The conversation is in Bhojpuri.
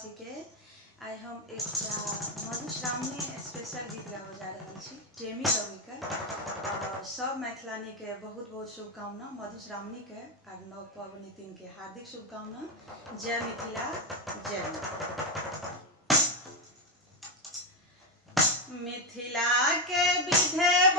वासी के आइ हम एक मधुश्रावणी स्पेशल गीत गाबे जा रहा छी टेमी रवि के। सब मैथिलानी के बहुत बहुत शुभकामना। मधुश्रावणी के और नव पबनैतिन के हार्दिक शुभकामना। जय मिथिला, जय मिथिला। मिथिला के विधे